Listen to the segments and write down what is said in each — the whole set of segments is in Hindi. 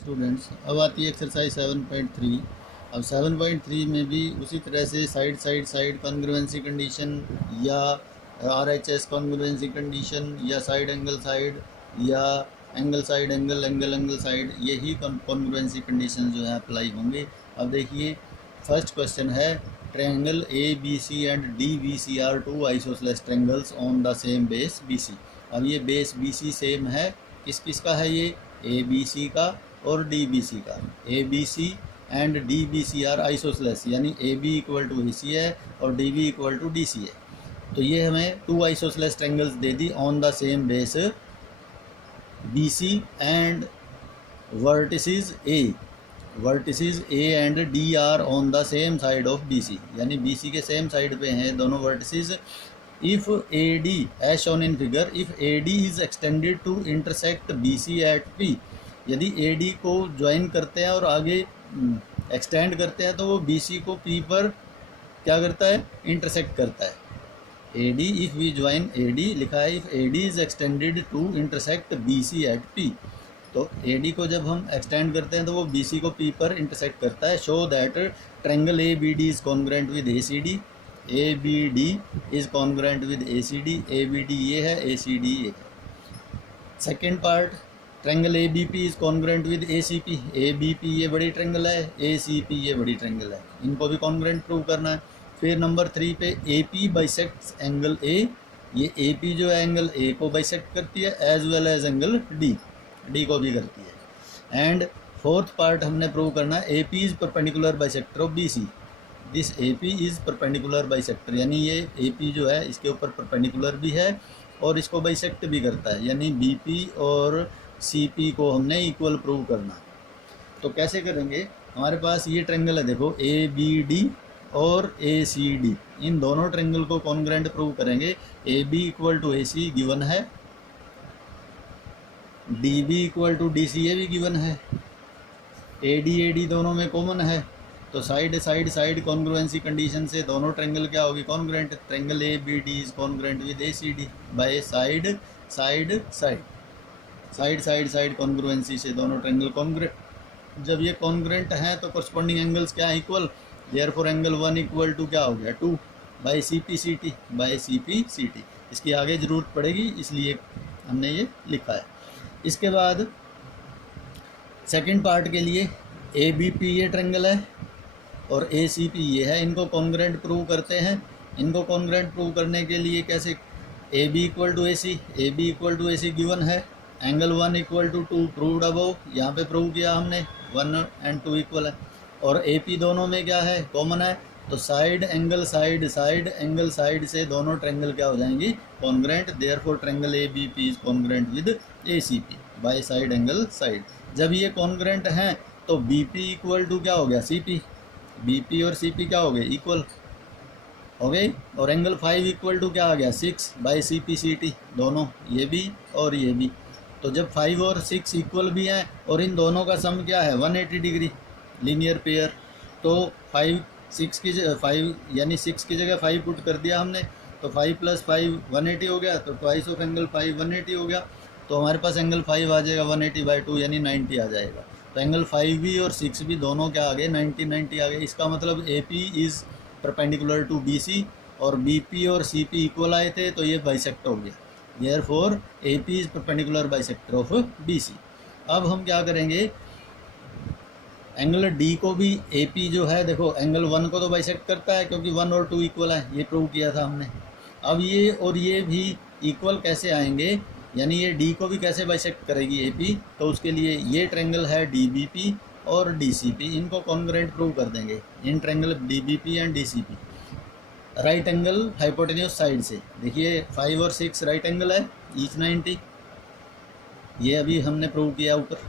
स्टूडेंट्स, अब आती है एक्सरसाइज 7.3। अब 7.3 में भी उसी तरह से side side side congruency condition या RHS कॉन्ग्रुएंसी कंडीशन या साइड या angle side angle angle angle side, यही कॉन्ग्रुएंसी कंडीशन जो है अप्लाई होंगे। अब देखिए फर्स्ट क्वेश्चन है, triangle ABC and DBC are two isosceles triangles on the same base BC। अब ये बेस BC सेम है, किस किस का है, ये ABC का और DBC का। ABC and DBC are isosceles, यानी AB इक्वल टू AC है और DB इक्वल टू DC है। तो ये हमें टू आइसोसेलेस ट्रायंगल्स दे दी on the same base BC and vertices A and D are on the same side of BC, यानी BC के सेम साइड पे हैं दोनों vertices. If AD as shown in figure, if AD is extended to intersect BC at P, यदि AD को ज्वाइन करते हैं और आगे एक्सटेंड करते हैं तो वो BC को P पर क्या करता है, इंटरसेक्ट करता है। AD if we join AD लिखा है, if AD is extended to intersect BC at P, तो AD को जब हम एक्सटेंड करते हैं तो वो BC को P पर इंटरसेक्ट करता है। Show that triangle ABD is congruent with ACD, ABD is congruent with ACD, ABD ये है, ACD ये है। Second part, triangle ABP is congruent with ACP, ABP ये बड़ी ट्रायंगल है, ACP ये बड़ी ट्रायंगल है, इनको भी कॉन्ग्रुएंट प्रूव करना है। फिर नंबर 3 पे AP बाइसेक्ट्स एंगल A, ये AP जो है एंगल A को बाइसेक्ट करती है as well as angle D को भी करती है। एंड फोर्थ पार्ट हमने प्रूव करना है, AP is perpendicular bisector of BC, this AP is perpendicular bisector, यानी ये AP जो है इसके ऊपर परपेंडिकुलर भी है और इसको बाइसेक्ट भी करता है, यानी BP और CP को हमने इक्वल प्रूव करना है। तो कैसे करेंगे, हमारे पास ये ट्रायंगल है देखो ABD और ACD, इन दोनों ट्रायंगल को कॉन्ग्रुएंट प्रूव करेंगे। AB equal to AC given है, DB इक्वल टू DC ये भी गिवन है, AD दोनों में कॉमन है, तो side side side congruency condition से दोनों ट्रायंगल क्या होगी, congruent. Triangle ABD is congruent with ACD by side side side side side side congruency से दोनों ट्रायंगल कॉन्ग्रुएंट। जब ये कॉन्ग्रुएंट हैं तो कोरस्पॉन्डिंग एंगल्स क्या है, equal. Therefore angle 1 equal to क्या हो गया, 2 बाय CP CT। इसकी आगे ज़रूरत पड़ेगी इसलिए हमने ये लिखा है। इसके बाद सेकेंड पार्ट के लिए ABP ये ट्रायंगल है और ACP ये है, इनको कॉन्ग्रुएंट प्रूव करते हैं। इनको कॉन्ग्रुएंट प्रूव करने के लिए कैसे, AB equal to AC given है, angle 1 equal to 2 proved above, यहाँ पे प्रूव किया हमने, 1 एंड 2 इक्वल है। और AP दोनों में क्या है, कॉमन है, तो साइड एंगल साइड से दोनों ट्रायंगल क्या हो जाएंगी, congruent. Therefore triangle ABP is congruent with ACP by side angle side. जब ये कॉन्ग्रुएंट हैं तो BP इक्वल टू क्या हो गया, CP, BP और CP क्या हो गए, इक्वल हो गए। और एंगल 5 इक्वल टू क्या आ गया, 6 बाय CP CT, दोनों ये भी और ये भी। तो जब 5 और 6 इक्वल भी हैं और इन दोनों का सम क्या है, 180 डिग्री, लीनियर पेयर, तो 5 यानी 6 की जगह 5 पुट कर दिया हमने, तो 5 + 5 180 हो गया, तो ट्वाइस ऑफ एंगल 5 180 हो गया। तो हमारे पास एंगल 5 आ जाएगा 180/2 यानी 90 आ जाएगा। तो एंगल 5 भी और 6 भी दोनों क्या आ गए, 90 आ गए। इसका मतलब AP is perpendicular to BC और BP और CP इक्वल आए थे, तो ये बाइसेक्ट हो गया। Therefore AP is perpendicular bisector of BC। अब हम क्या करेंगे, एंगल D को भी AP जो है देखो एंगल 1 को तो बाइसेक्ट करता है क्योंकि 1 और 2 इक्वल है, ये प्रूव किया था हमने। अब ये और ये भी इक्वल कैसे आएंगे, यानी ये D को भी कैसे बाइसेक्ट करेगी AP, तो उसके लिए ये ट्रायंगल है DBP और DCP, इनको कॉन्ग्रुएंट प्रूव कर देंगे। In triangle DBP and DCP right angle hypotenuse side से, देखिए 5 और 6 राइट एंगल है, ईच 90, ये अभी हमने प्रूव किया ऊपर।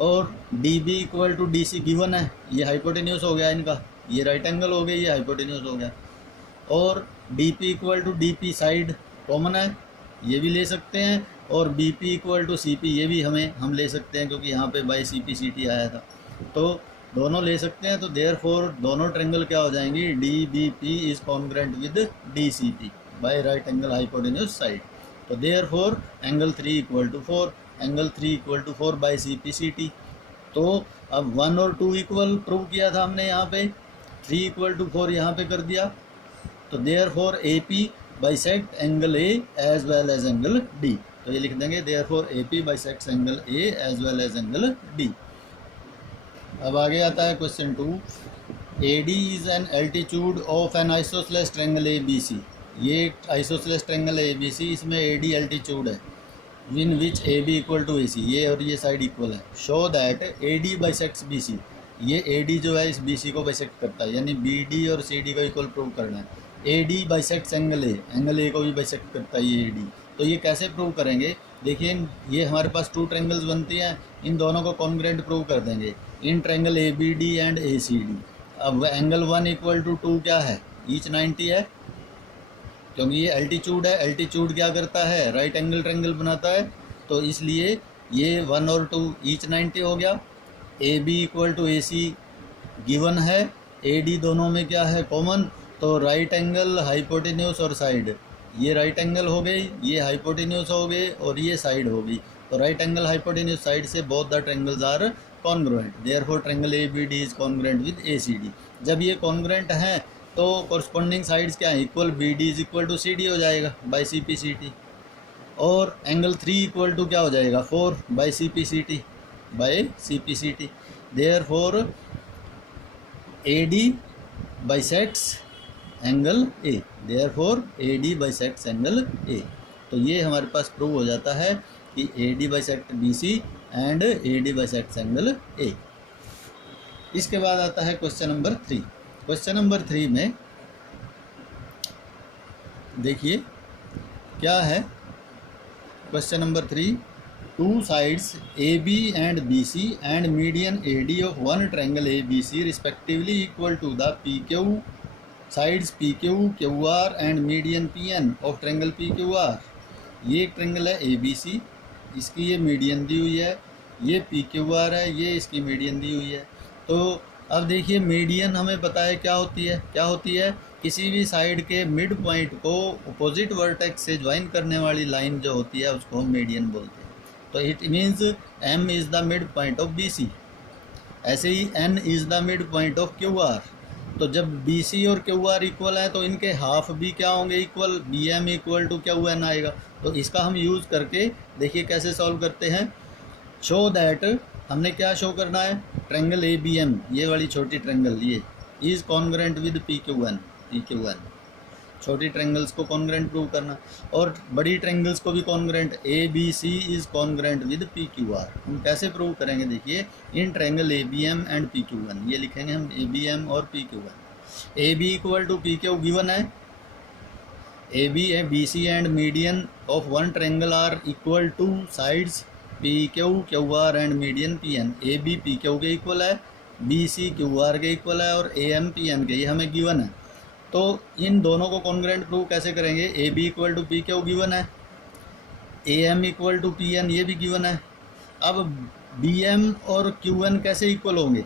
और DB equal to DC given है, ये हाइपोटेन्यूज हो गया इनका, ये राइट एंगल हो गया, ये हाइपोटेन्यूज हो गया। और DP equal to DP side common है, ये भी ले सकते हैं। और BP इक्वल टू CP ये भी हम ले सकते हैं क्योंकि यहाँ पे बाय CP CT आया था, तो दोनों ले सकते हैं। तो देयरफॉर दोनों ट्रायंगल क्या हो जाएंगी, DBP is congruent with DCP by right angle hypotenuse side. तो therefore angle 3 equal to 4 by CP CT तो अब 1 और 2 इक्वल प्रूव किया था हमने यहाँ पे, 3 इक्वल टू 4 यहाँ पे कर दिया। तो therefore AP bisect angle A as well as angle D। तो ये लिख देंगे therefore AP bisects angle A as well as angle D। अब आगे आता है question 2। AD is an altitude of an isosceles triangle ABC। ये आइसोसेलेस ट्रायंगल ABC, इसमें AD एल्टीट्यूड है, in which AB equal to AC, ये और ये साइड इक्वल है। Show that AD bisects BC, ये AD जो है इस BC को बाइसेक्ट करता है, यानी BD और CD को इक्वल प्रूव करना है। AD bisects angle A, angle A को भी बाइसेक्ट करता है ये AD। तो ये कैसे प्रूव करेंगे, देखिए ये हमारे पास 2 ट्रायंगल्स बनती हैं, इन दोनों को कॉन्ग्रुएंट प्रूव कर देंगे in triangle ABD and ACD। अब एंगल 1 इक्वल टू 2 क्या है, ईच 90 है, क्योंकि ये एल्टीट्यूड है। एल्टीट्यूड क्या करता है, राइट एंगल ट्रायंगल बनाता है, तो इसलिए ये 1 और 2 ईच 90 हो गया। AB equal to AC given है, AD दोनों में क्या है कॉमन, तो राइट एंगल हाइपोटेन्यूस और साइड, ये राइट एंगल हो गई, ये हाइपोटेन्यूस हो गए और ये साइड हो गई। तो राइट एंगल हाइपोटेन्यूस साइड से both the triangles are congruent, therefore triangle ABD is congruent with ACD। जब ये कॉन्ग्रुएंट हैं तो कॉरस्पॉन्डिंग साइड्स क्या है, equal, BD is equal to CD हो जाएगा बाई CPCT, और एंगल 3 इक्वल टू क्या हो जाएगा 4 by CPCT। Therefore AD bisects angle A, therefore AD bisects angle A। तो ये हमारे पास प्रूव हो जाता है कि AD bisect BC and AD bisects angle A। इसके बाद आता है क्वेश्चन नंबर 3। क्वेश्चन नंबर 3 में देखिए क्या है, question number 3, 2 sides AB and BC and median AD of one triangle ABC respectively equal to the PQ sides PQ, QR and median PN of triangle PQR। ये एक ट्रायंगल है ABC, इसकी ये मीडियन दी हुई है, ये PQR है, ये इसकी मीडियन दी हुई है। तो अब देखिए मीडियन हमें पता है क्या होती है, किसी भी साइड के मिड पॉइंट को अपोजिट वर्टेक्स से ज्वाइन करने वाली लाइन जो होती है उसको हम मीडियन बोलते हैं। तो it means M is the mid point of BC, ऐसे ही N is the mid point of QR। तो जब BC और QR इक्वल है तो इनके हाफ भी क्या होंगे equal, BM equal to QN आएगा। तो इसका हम यूज़ करके देखिए कैसे सॉल्व करते हैं। शो दैट, हमने क्या शो करना है, ट्रायंगल ABM, ये वाली छोटी ट्रायंगल ये इज़ कॉन्ग्रुएंट विद PQN, छोटी ट्रायंगल्स को कॉन्ग्रुएंट प्रूव करना, और बड़ी ट्रायंगल्स को भी congruent. ABC is congruent with PQR। हम कैसे प्रूव करेंगे, देखिए in triangle ABM and PQN, ये लिखेंगे हम ABM और PQN। AB equal to PQ given है, AB है BC and median of one triangle are equal to sides PQ, QR and median PN। AB PQ के इक्वल है, BC QR के इक्वल है और AM PN के, ये हमें गिवन है। तो इन दोनों को कॉन्ग्रुएंट प्रूव कैसे करेंगे, AB equal to PQ given है, AM इक्वल टू PN ये भी गिवन है। अब BM और QN कैसे इक्वल होंगे,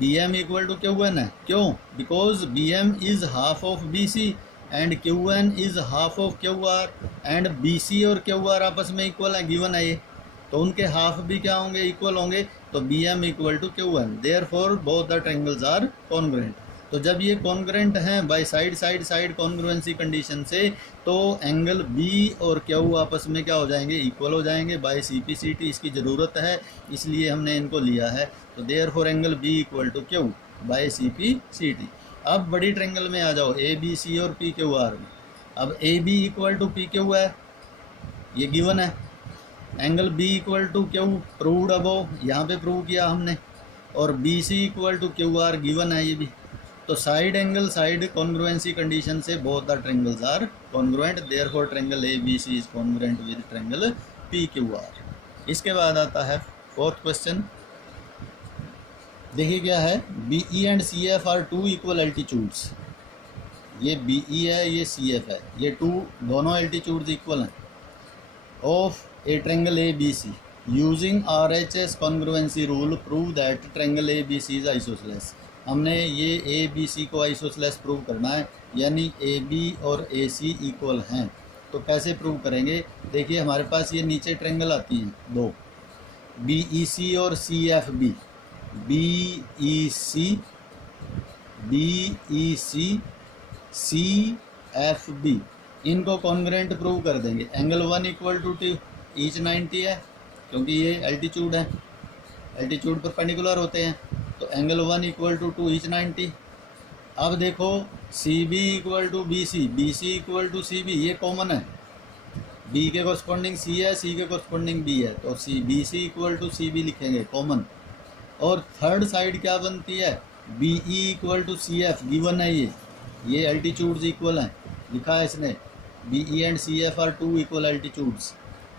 BM इक्वल टू QN है, क्यों, because BM is half of BC and QN is half of QR and BC और QR आपस में इक्वल है, गिवन है ये, तो उनके हाफ भी क्या होंगे इक्वल होंगे। तो BM equal to QN, therefore both the triangles are congruent. तो जब ये कॉन्ग्रुएंट हैं बाय साइड कॉन्ग्रुएंसी कंडीशन से, तो एंगल B और Q आपस में क्या हो जाएंगे, इक्वल हो जाएंगे बाय CPCT। इसकी ज़रूरत है इसलिए हमने इनको लिया है। तो therefore angle B equal to Q by CPCT। अब बड़ी ट्रायंगल में आ जाओ, ABC और PQR में। अब AB इक्वल टू PQ है, ये गिवन है, angle B equal to Q proved above, यहाँ पे प्रूव किया हमने, और BC equal to QR given है ये भी। तो side angle side congruency condition से both the triangles are congruent, therefore triangle ABC is congruent with triangle PQR। इसके बाद आता है 4th क्वेश्चन, देखिए क्या है, BE and CF are 2 equal altitudes. ये BE है, ये CF है, ये 2 दोनों एल्टीट्यूड्स इक्वल हैं of a triangle ABC। Using RHS congruency rule prove that triangle ABC is isosceles. हमने ये ABC को आइसोसेलेस प्रूव करना है, यानी AB और AC इक्वल हैं। तो कैसे प्रूव करेंगे, देखिए हमारे पास ये नीचे ट्रायंगल आती हैं 2, BEC और CFB, BEC CFB इनको कॉन्ग्रेंट प्रूव कर देंगे। एंगल 1 इक्वल टू ईच 90 है, क्योंकि ये एल्टीट्यूड है, एल्टीट्यूड परपेंडिकुलर होते हैं, तो एंगल 1 इक्वल टू ईच 90। अब देखो CB equal to BC, BC equal to CB, ये कॉमन है, B के कॉरस्पॉन्डिंग C है, C के कॉरस्पॉन्डिंग B है, तो BC इक्वल टू CB लिखेंगे कॉमन। और थर्ड साइड क्या बनती है, BE equal to CF, given है ये एल्टीट्यूड्स इक्वल हैं, लिखा है इसने, BE and CF are two equal altitudes.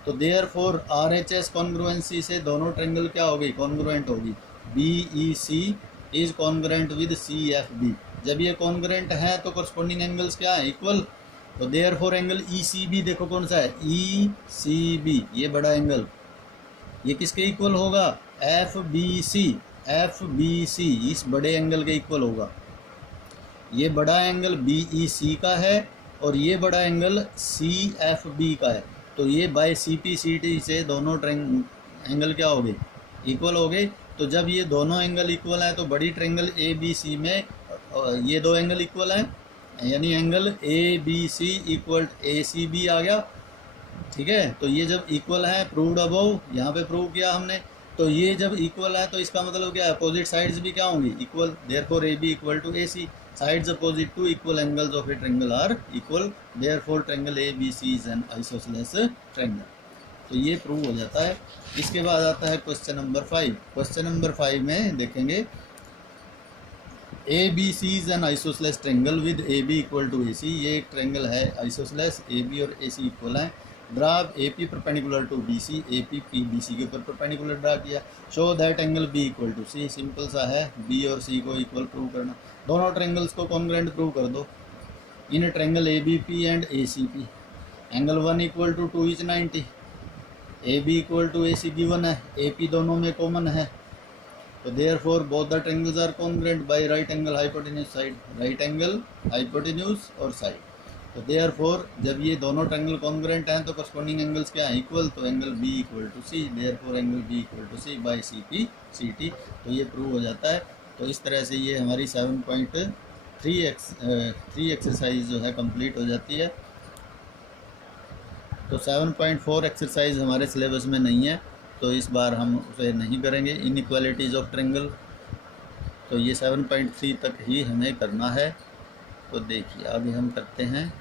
तो देयरफॉर RHS कॉन्ग्रुएंसी से दोनों ट्रायंगल क्या होगी, कॉन्ग्रुएंट होगी। BEC is congruent with CFB। जब ये कॉन्ग्रुएंट है तो कॉरस्पॉन्डिंग एंगल्स क्या है, इक्वल। तो देयरफॉर एंगल ECB देखो कौन सा है, ECB, ये बड़ा एंगल, ये किसके इक्वल होगा, FBC, इस बड़े एंगल के इक्वल होगा। ये बड़ा एंगल BEC का है और ये बड़ा एंगल CFB का है, तो ये बाय CPCT से दोनों एंगल क्या हो गए, इक्वल हो गए। तो जब ये दोनों एंगल इक्वल हैं तो बड़ी ट्रायंगल ABC में ये दो एंगल इक्वल हैं, यानी एंगल ABC इक्वल ACB आ गया, ठीक है। तो ये जब इक्वल है, प्रूव्ड अबव, यहाँ पे प्रूव किया हमने, तो ये जब इक्वल है तो इसका मतलब क्या है, अपोजिट साइड्स भी क्या होंगी, equal. Therefore AB equal to AC, sides opposite to equal angles of a triangle are equal, therefore triangle ABC is an isosceles triangle. तो ये प्रूव हो जाता है। इसके बाद आता है क्वेश्चन नंबर 5। क्वेश्चन नंबर 5 में देखेंगे ABC is an isosceles triangle with AB equal to AC। ये एक ट्रायंगल है आइसोसेलेस, AB और AC इक्वल हैं। Draw AP perpendicular to BC, AP BC के ऊपर परपेंडिकुलर ड्रा किया। Show that angle B equal to C, simple सा है, B और C को इक्वल प्रूव करना। दोनों ट्रायंगल्स को कॉन्ग्रुएंट प्रूव कर दो। In triangle ABP and ACP angle 1 equal to each 90, AB equal to AC given है, AP दोनों में कॉमन है, तो therefore both the triangles are congruent by right angle hypotenuse side, right angle hypotenuse और साइड। तो देयरफॉर जब ये दोनों ट्रायंगल कॉन्ग्रुएंट हैं तो कॉरस्पॉन्डिंग एंगल्स क्या है, इक्वल। तो angle B equal to C, therefore angle B equal to C by CPCT, तो ये प्रूव हो जाता है। तो इस तरह से ये हमारी 7.3 एक्सरसाइज जो है कंप्लीट हो जाती है। तो 7.4 एक्सरसाइज हमारे सिलेबस में नहीं है, तो इस बार हम उसे नहीं करेंगे, इनइक्वालिटीज़ ऑफ ट्रायंगल। तो ये 7.3 तक ही हमें करना है। तो देखिए आगे हम करते हैं